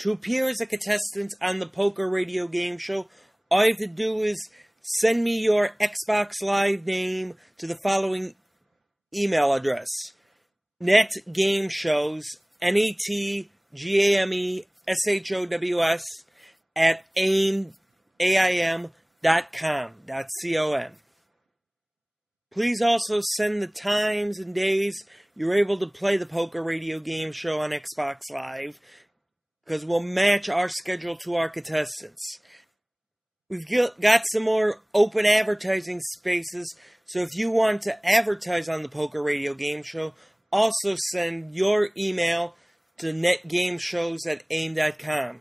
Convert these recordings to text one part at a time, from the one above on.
To appear as a contestant on the Poker Radio Game Show, all you have to do is send me your Xbox Live name to the following email address. netgameshows, netgameshos at aim.com. Please also send the times and days you're able to play the Poker Radio Game Show on Xbox Live, because we'll match our schedule to our contestants. We've got some more open advertising spaces, so if you want to advertise on the Poker Radio Game Show, also send your email to netgameshows at aim.com.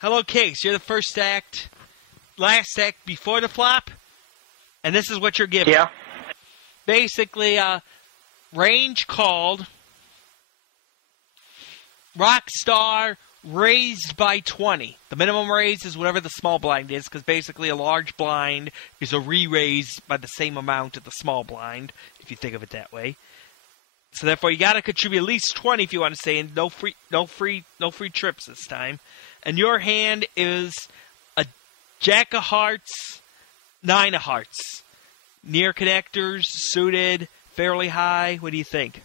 Hello, Case. You're the first act, last act before the flop, and this is what you're given. Yeah. Basically, range called, Rockstar raised by 20. The minimum raise is whatever the small blind is, because basically a large blind is a re-raise by the same amount of the small blind, if you think of it that way. So therefore, you got to contribute at least 20 if you want to stay in. No free trips this time. And your hand is a Jack of Hearts, 9 of Hearts. Near connectors, suited, fairly high. What do you think?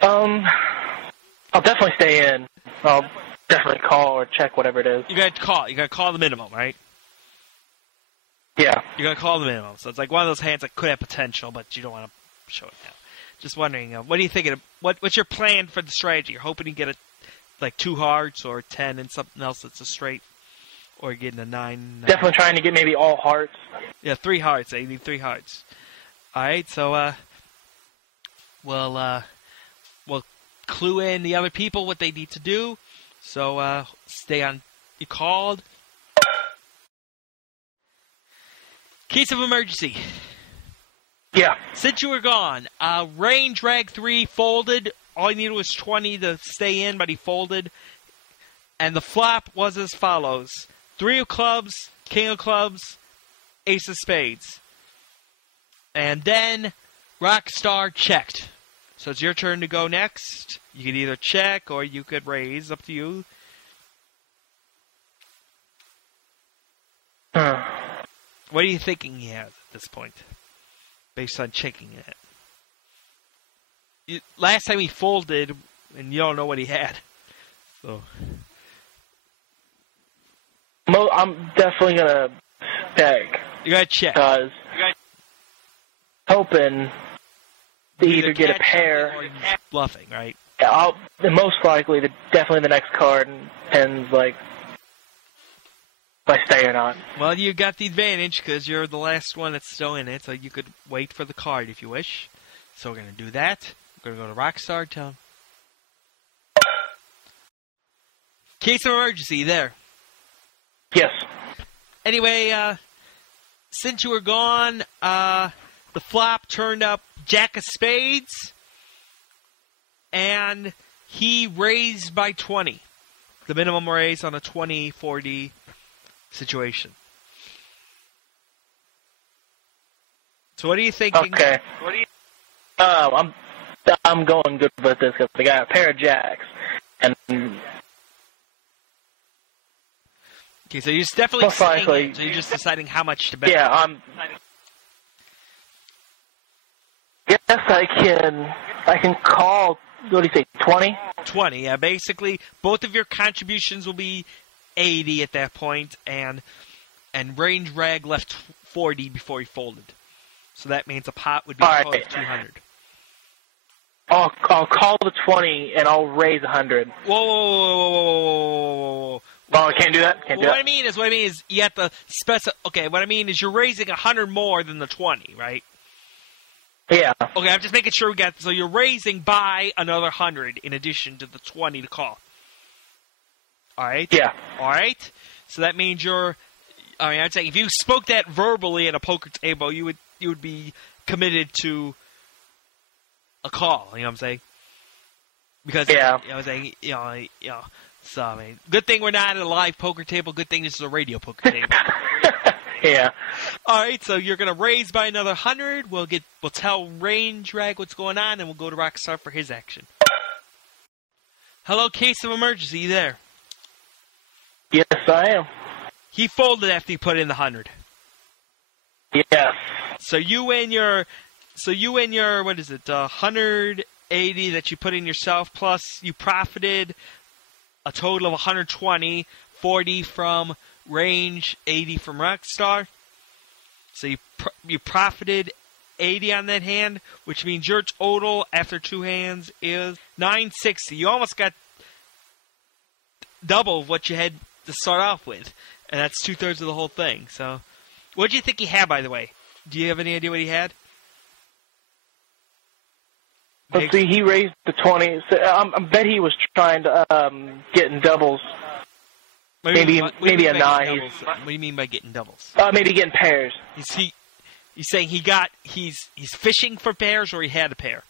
I'll definitely stay in. I'll definitely call or check whatever it is. You got to call. You got to call the minimum, right? Yeah. You're going to call the minimum. So it's like one of those hands that could have potential, but you don't want to show it now. Just wondering, what are you thinking? What's your plan for the strategy? You're hoping to get like 2 hearts or 10 and something else that's a straight, or getting a 9. Definitely trying to get maybe all hearts. Yeah, 3 hearts. You need 3 hearts. All right, so we'll clue in the other people what they need to do. So stay on. You called. Case of emergency. Yeah. Since you were gone, range rag 3 folded. All he needed was 20 to stay in, but he folded. And the flop was as follows: 3 of clubs, king of clubs, ace of spades. And then Rockstar checked. So it's your turn to go next. You could either check or you could raise. Up to you. What are you thinking he has at this point, based on checking it? Last time he folded, and you don't know what he had. So I'm definitely going to check. You got to check. Because hoping to either get a pair. Or bluffing, right? Most likely, definitely the next card depends, like, if I stay or not. Well, you got the advantage because you're the last one that's still in it, so you could wait for the card if you wish. So we're going to do that. We're going to go to Rockstar. Tell him. Case of emergency, there. Yes. Anyway, since you were gone, the flop turned up Jack of Spades, and he raised by 20. The minimum raise on a 20-40 situation. So what are you thinking? Okay. I'm going good with this because I got a pair of jacks, and okay, so you're just definitely most likely, so you're just deciding how much to bet. Yeah, Yes, I can call. What do you think? 20? 20. Yeah, basically both of your contributions will be 80 at that point, and range rag left 40 before he folded. So that means a pot would be a total of 200. I'll call the 20 and I'll raise 100. Whoa. Oh, I can't do that? Can't do that? What I mean is you have to specify. Okay, what I mean is you're raising 100 more than the 20, right? Yeah. Okay, I'm just making sure we got. So you're raising by another 100 in addition to the 20 to call. All right. Yeah. All right. So that means I'd say if you spoke that verbally at a poker table, you would be committed to a call. You know what I'm saying? Because I'm saying So I mean, good thing we're not at a live poker table. Good thing this is a radio poker table. Yeah. All right, so you're gonna raise by another 100. We'll tell Range Rag what's going on, and we'll go to Rockstar for his action. Hello, Case of Emergency. You there? Yes, I am. He folded after you put in the 100. Yes. So you win your what is it? 180 that you put in yourself. Plus you profited a total of 120, 40 from Range, 80 from Rockstar. So you profited 80 on that hand, which means your total after two hands is 960. You almost got double what you had to start off with, and that's 2/3 of the whole thing. So, what do you think he had, by the way? Do you have any idea what he had? Let's see, he raised the 20. So, I bet he was trying to get in doubles. Maybe a 9. What do you mean by getting doubles? Maybe getting pairs. He's saying he's fishing for pairs, or he had a pair?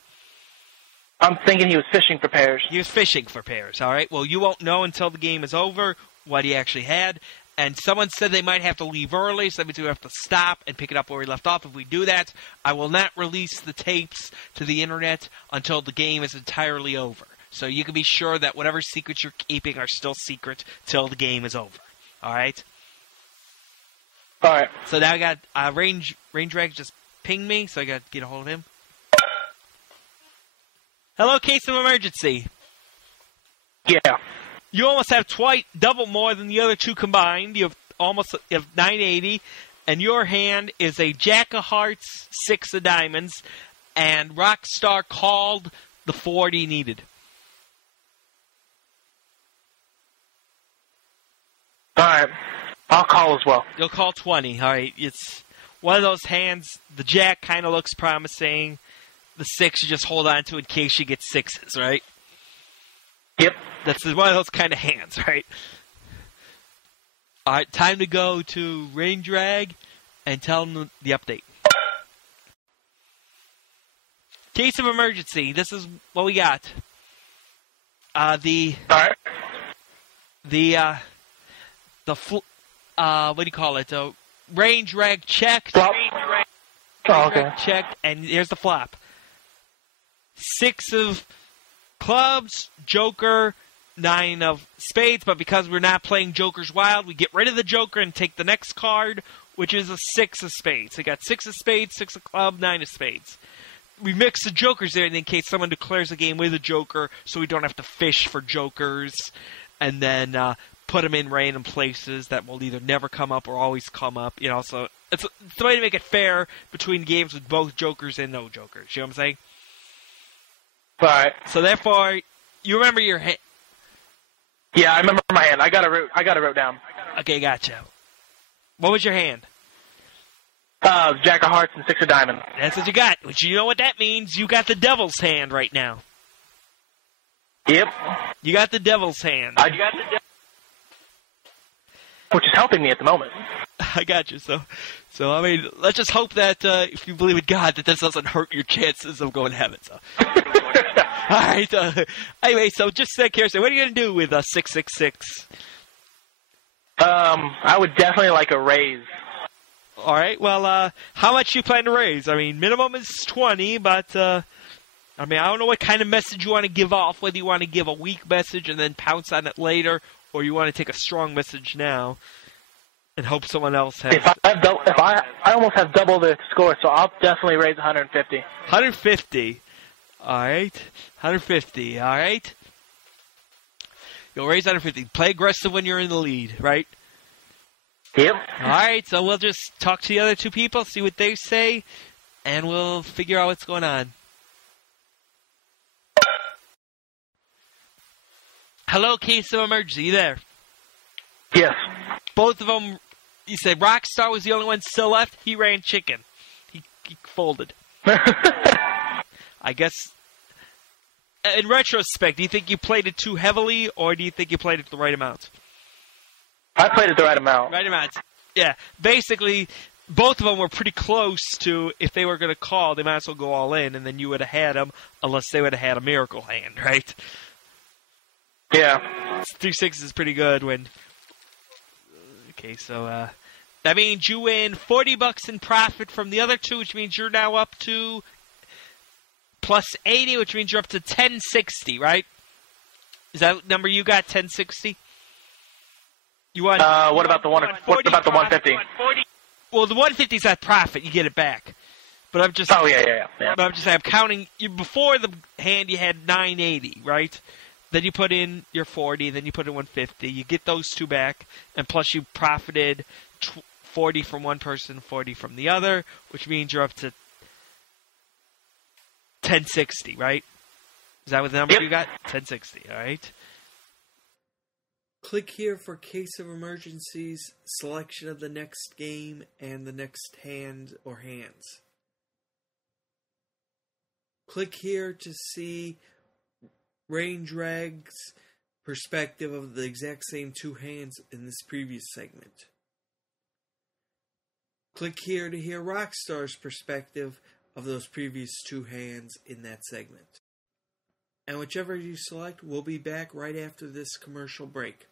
I'm thinking he was fishing for pairs. He was fishing for pairs, all right? Well, you won't know until the game is over what he actually had. And someone said they might have to leave early, so that means we have to stop and pick it up where we left off. If we do that, I will not release the tapes to the internet until the game is entirely over. So you can be sure that whatever secrets you're keeping are still secret till the game is over. All right? All right. So now I got Range Rag just pinged me, so I got to get a hold of him. Hello, Case of Emergency. Yeah. You almost have double more than the other two combined. You have 980, and your hand is a Jack of Hearts, 6 of Diamonds, and Rockstar called the 40 needed. All right. I'll call as well. You'll call 20. All right. It's one of those hands. The Jack kind of looks promising. The 6 you just hold on to in case you get 6s, right? Yep. That's one of those kind of hands, right? All right, time to go to Range Rag and tell them the update. Case of Emergency. This is what we got. All right. What do you call it? Range Rag checked. Flop. Okay. Checked, and here's the flop. 6 of clubs, Joker, 9 of spades, but because we're not playing Joker's Wild, we get rid of the Joker and take the next card, which is a 6 of spades. So we got 6 of spades, 6 of club, 9 of spades. We mix the Jokers there in case someone declares a game with a Joker, so we don't have to fish for Jokers, and then put them in random places that will either never come up or always come up. You know, so it's a way to make it fair between games with both Jokers and no Jokers. You know what I'm saying? All right. So therefore, you remember your hand. Yeah, I remember my hand. I got it wrote down. Okay, gotcha. What was your hand? Jack of Hearts and 6 of Diamonds. That's what you got. Which you know what that means? You got the Devil's hand right now. Yep. You got the Devil's hand. Which is helping me at the moment. I got you. So I mean, let's just hope that if you believe in God, that this doesn't hurt your chances of going to heaven. So. All right. Anyway, so just curious, what are you going to do with 666? I would definitely like a raise. All right. Well, how much do you plan to raise? I mean, minimum is 20, but I don't know what kind of message you want to give off. Whether you want to give a weak message and then pounce on it later, or you want to take a strong message now and hope someone else has. I almost have double the score, so I'll definitely raise 150. 150. All right. 150. All right. You'll raise 150. Play aggressive when you're in the lead, right? Yep. All right. So we'll just talk to the other two people, see what they say, and we'll figure out what's going on. Hello, Case of Emergency. You there? Yes. Both of them, you said Rockstar was the only one still left. He ran chicken. He folded. I guess, in retrospect, do you think you played it too heavily, or do you think you played it the right amount? I played it the right amount. Right amount. Yeah. Basically, both of them were pretty close to, if they were going to call, they might as well go all in, and then you would have had them, unless they would have had a miracle hand, right? Yeah. 2-6 is pretty good when... Okay, so That means you win $40 in profit from the other two, which means you're now up to plus 80, which means you're up to 1060, right? Is that number you got, 1060? You want? What about the 150? Well, the 150 is that profit. You get it back. But I'm just. Oh yeah. But I'm just saying, I'm counting. Before the hand, you had 980, right? Then you put in your 40. Then you put in 150. You get those two back, and plus you profited 40 from one person, 40 from the other, which means you're up to 1060, right? Is that what the number you got? 1060, all right? Click here for Case of Emergencies, selection of the next game, and the next hand or hands. Click here to see Range Rag's perspective of the exact same two hands in this previous segment. Click here to hear Rockstar's perspective of those previous two hands in that segment. And whichever you select, we'll be back right after this commercial break.